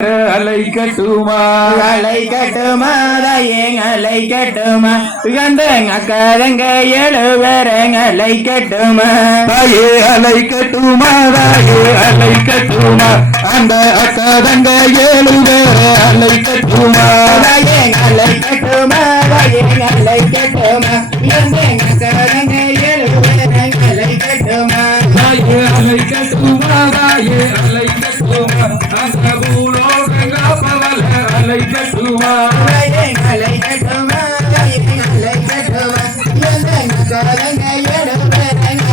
அலைக்கட்டுமா அலைக்கட்டுமா கந்தங்க கதங்க எழுவரங்க அலைக்கட்டுமா தாயே அலைக்கட்டுமா தாயே அலைக்கட்டுமா அந்த அக்கதங்க எழுவேற அலைக்கட்டுமா தாயே அலைக்கட்டுமா அலைக்கட்டுமா கந்தங்க கதங்க எழுவரங்க அலைக்கட்டுமா தாயே அலைக்கட்டுமா தாயே அலைக்கட்டுமா அந்த பூலோக பவல அலைக்கட்டுமா அலைக்கட்டுமா அலைக்கட்டுமா கந்தங்க கதங்க எழுவரங்க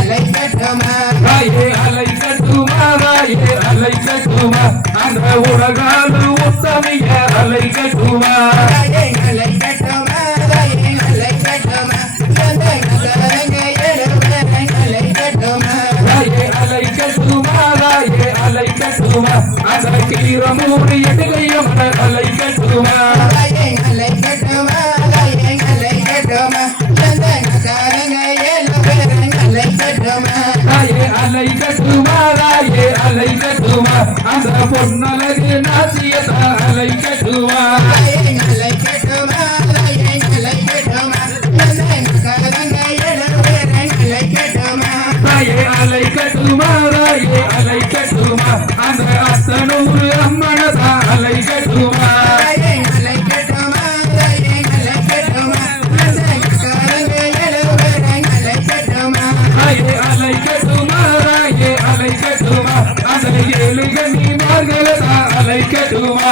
அலைக்கட்டுமா தாயே அலைக்கட்டுமா தாயே அலைக்கட்டுமா அந்த உலகாலு உத்தமிய அலைக்கட்டுமா அலைக்கட்டுமா அலைக்கட்டுமா கந்தங்க கதங்க எழுவரங்க அலைக்கட்டுமா தாயே அலைக்கட்டுமா தாயே அலைக்கட்டுமா அந்த கீரமூடி எதுகையும் அலைக்கட்டுமா அலைக்கட்டுமா அலைக்கட்டுமா கந்தங்க கதங்க எழுவரங்க அலைக்கட்டுமா தாயே அலைக்கட்டுமா தாயே அலைக்கட்டுமா அந்த பொன்னழகு நாசியத அலைக்கட்டுமா அலைக்கட்டுமா அலைக்கட்டுமா கந்தங்க கதங்க எழுவரங்க அலைக்கட்டுமா தாயே அலைக்கட்டுமா தாயே அலைக்கட்டுமா அந்த அத்தனூர் அம்மனத அலைக்கட்டுமா அலைக்கட்டுமா அலைக்கட்டுமா கந்தங்க கதங்க எழுவரங்க அலைக்கட்டுமா தாயே அலைக்கட்டுமா தாயே அலைக்கட்டுமா அந்த ஏழுகனி மார்களத அலைக்கட்டுமா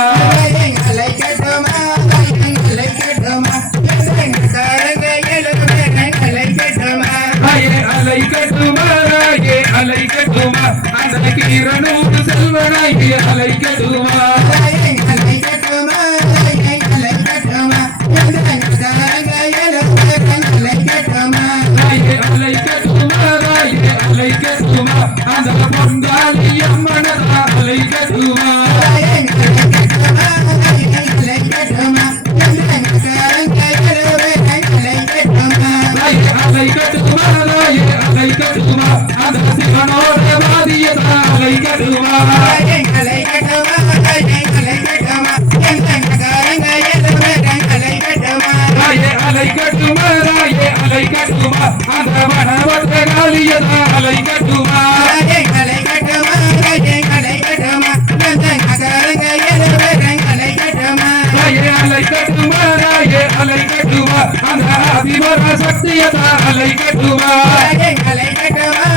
அலைக்கட்டுமா அலைக்கட்டுமா கந்தங்க கதங்க எழுவரங்க அலைக்கட்டுமா தாயே அலைக்கட்டுமா தாயே அலைக்கட்டுமா அந்த கீரனூர் செல்வனாய் அலைக்கட்டுமா அலைக்கட்டுமா அலைக்கட்டுமா கந்தங்க கதங்க எழுவரங்க அலைக்கட்டுமா தாயே அலைக்கட்டுமா தாயே அலைக்கட்டுமா அந்த பொந்தாலி அம்மனத அலைக்கட்டுமா அலைக்கட்டுமா அலைக்கட்டுமா கந்தங்க கதங்க எழுவரங்க அலைக்கட்டுமா தாயே அலைக்கட்டுமா தாயே அலைக்கட்டுமா அந்த சிவனோட வாதியத அலைக்கட்டுமா அலைக்கட்டுமா அலைக்கட்டுமா கந்தங்க கதங்க எழுவரங்க அலைக்கட்டுமா தாயே அலைக்கட்டுமா தாயே அலைக்கட்டுமா அந்த மனவட்ட காலியத அலைக்கட்டுமா அலைக்கட்டுமா அலைக்கட்டுமா கந்தங்க கதங்க எழுவரங்க அலைக்கட்டுமா தாயே அலைக்கட்டுமா தாயே அலைக்கட்டுமா அந்த அதிபர சக்தியத அலைக்கட்டுமா அலைக்கட்டுமா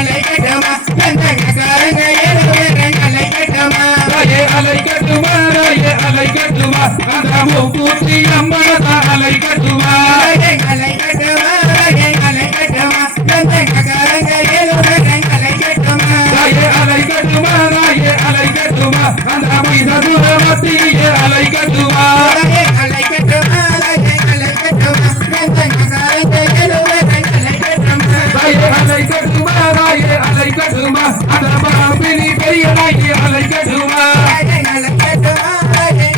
அலைக்கட்டுமா கந்தங்க கதங்க எழுவரங்க அலைக்கட்டுமா தாயே அலைக்கட்டுமா தாயே அலைக்கட்டுமா அந்த மூக்குத்தி அம்மனத அலைக்கட்டுமா அலைக்கட்டுமா அலைக்கட்டுமா கந்தங்க கதங்க எழுவரங்க அலைக்கட்டுமா தாயே அலைக்கட்டுமா தாயே அலைக்கட்டுமா அந்த மைததுர மத்திய அலைக்கட்டுமா அலைக்கட்டுமா அலைக்கட்டுமா கந்தங்க கதங்க எழுவரங்க அலைக்கட்டுமா தாயே அலைக்கட்டுமா தாயே அலைக்கட்டுமா அந்த பாம்பினி பெரியனாய் அலைக்கட்டுமா அலைக்கட்டுமா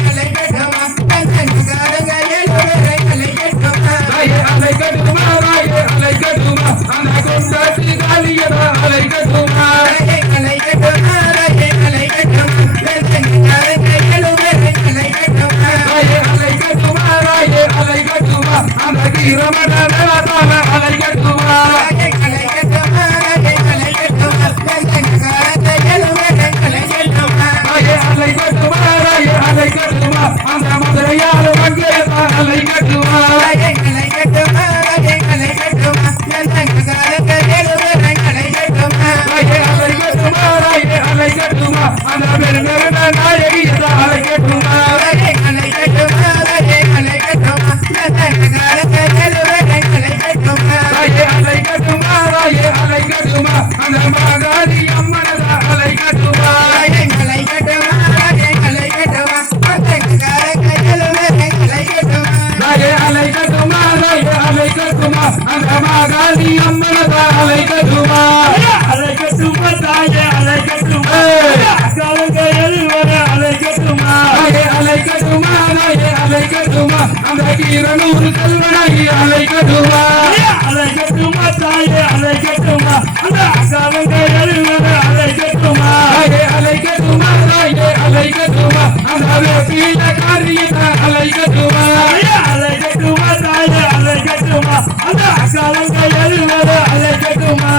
அலைக்கட்டுமா கந்தங்க கதங்க எழுவரங்க அலைக்கட்டுமா தாயே அலைக்கட்டுமா தாயே அலைக்கட்டுமா அந்த கொண்டாட்டி காலியத அலைக்கட்டுமா அலைக்கட்டுமா அலைக்கட்டுமா கந்தங்க கதங்க எழுவரங்க அலைக்கட்டுமா தாயே அலைக்கட்டுமா தாயே அலைக்கட்டுமா அந்த கீரமட மேலதான அலைக்கட்டுமா அலைக்கட்டுமா அலைக்கட்டுமா கந்தங்க கதங்க எழுவரங்க அலைக்கட்டுமா தாயே அலைக்கட்டுமா தாயே அலைக்கட்டுமா அந்த மதுரையால மங்கையத அலைக்கட்டுமா அலைக்கட்டுமா அலைக்கட்டுமா கந்தங்க கதங்க எழுவரங்க அலைக்கட்டுமா தாயே அலைக்கட்டுமா தாயே அலைக்கட்டுமா அந்த பெருநெருட நாயகியத அலைக்கட்டுமா அலைக்கட்டுமா அலைக்கட்டுமா கந்தங்க கதங்க எழுவரங்க அலைக்கட்டுமா தாயே அலைக்கட்டுமா தாயே அலைக்கட்டுமா அந்த மாகாளி அம்மனத அலைக்கட்டுமா அலைக்கட்டுமா அலைக்கட்டுமா கந்தங்க கதங்க எழுவரங்க அலைக்கட்டுமா தாயே அலைக்கட்டுமா தாயே அலைக்கட்டுமா அந்த மாகாளி அம்மனத அலைக்கட்டுமா அலைக்கட்டுமா தாயே அலைக்கட்டுமா கலங்க எழுவர அலைக்கட்டுமா தாயே அலைக்கட்டுமா தாயே அலைக்கட்டுமா அந்த கீரனூர் செல்வனை அலைக்கட்டுமா அலைக்கட்டுமா தாயே அலைக்கட்டுமா அந்த அக்காலங்க எழுவர அலைக்கட்டுமா அலைக்கட்டுமா தாயே அலைக்கட்டுமா அந்த வேப்பில காரியத்தை அலைக்கட்டுமா அலைக்கட்டுமா தாயே அலைக்கட்டுமா அந்த அக்காலங்க எழுவர அலைக்கட்டுமா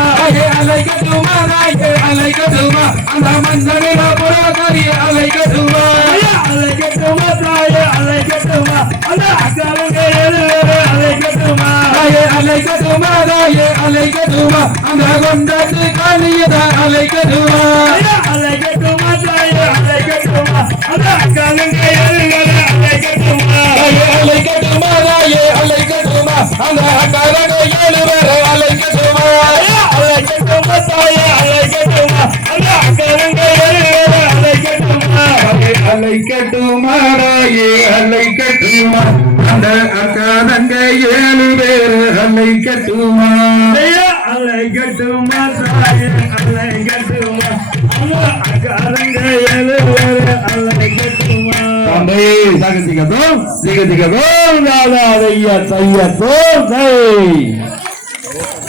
அலைக்கட்டுமா தாயே அலைக்கட்டுமா அந்த மஞ்சளில புறக்கறி அலைக்கட்டுமா அலைக்கட்டுமா தாயே அலைக்கட்டுமா அந்த அக்காலங்க எழுவர அலைக்கட்டுமா அலைக்கட்டுமா தாயே அலைக்கட்டுமா அந்த கொண்டத்து காளியதை அலைக்கட்டுமா அலைக்கட்டுமா தாயே அலைக்கட்டுமா அந்த அக்காலங்க எழுவர அலைக்கட்டுமா அலைக்கட்டுமா தாயே அலைக்கட்டுமா அந்த கரக எழுவர அலைக்கட்டுமா அலைக்கட்டுமா தாயே அலைக்கட்டுமா அந்த அக்காலங்க எழுவர அலைக்கட்டுமா அலைக்கட்டுமா தாயே அலைக்கட்டுமா அந்த அக்காதங்க 7 பேர் அலைக்கட்டுமா அலைக்கட்டுமா தாயே அலைக்கட்டுமா அந்த அக்காலங்க எழுவர அலைக்கட்டுமா தம்பி சகதிகதோ ராதா ஐயா தையா தோ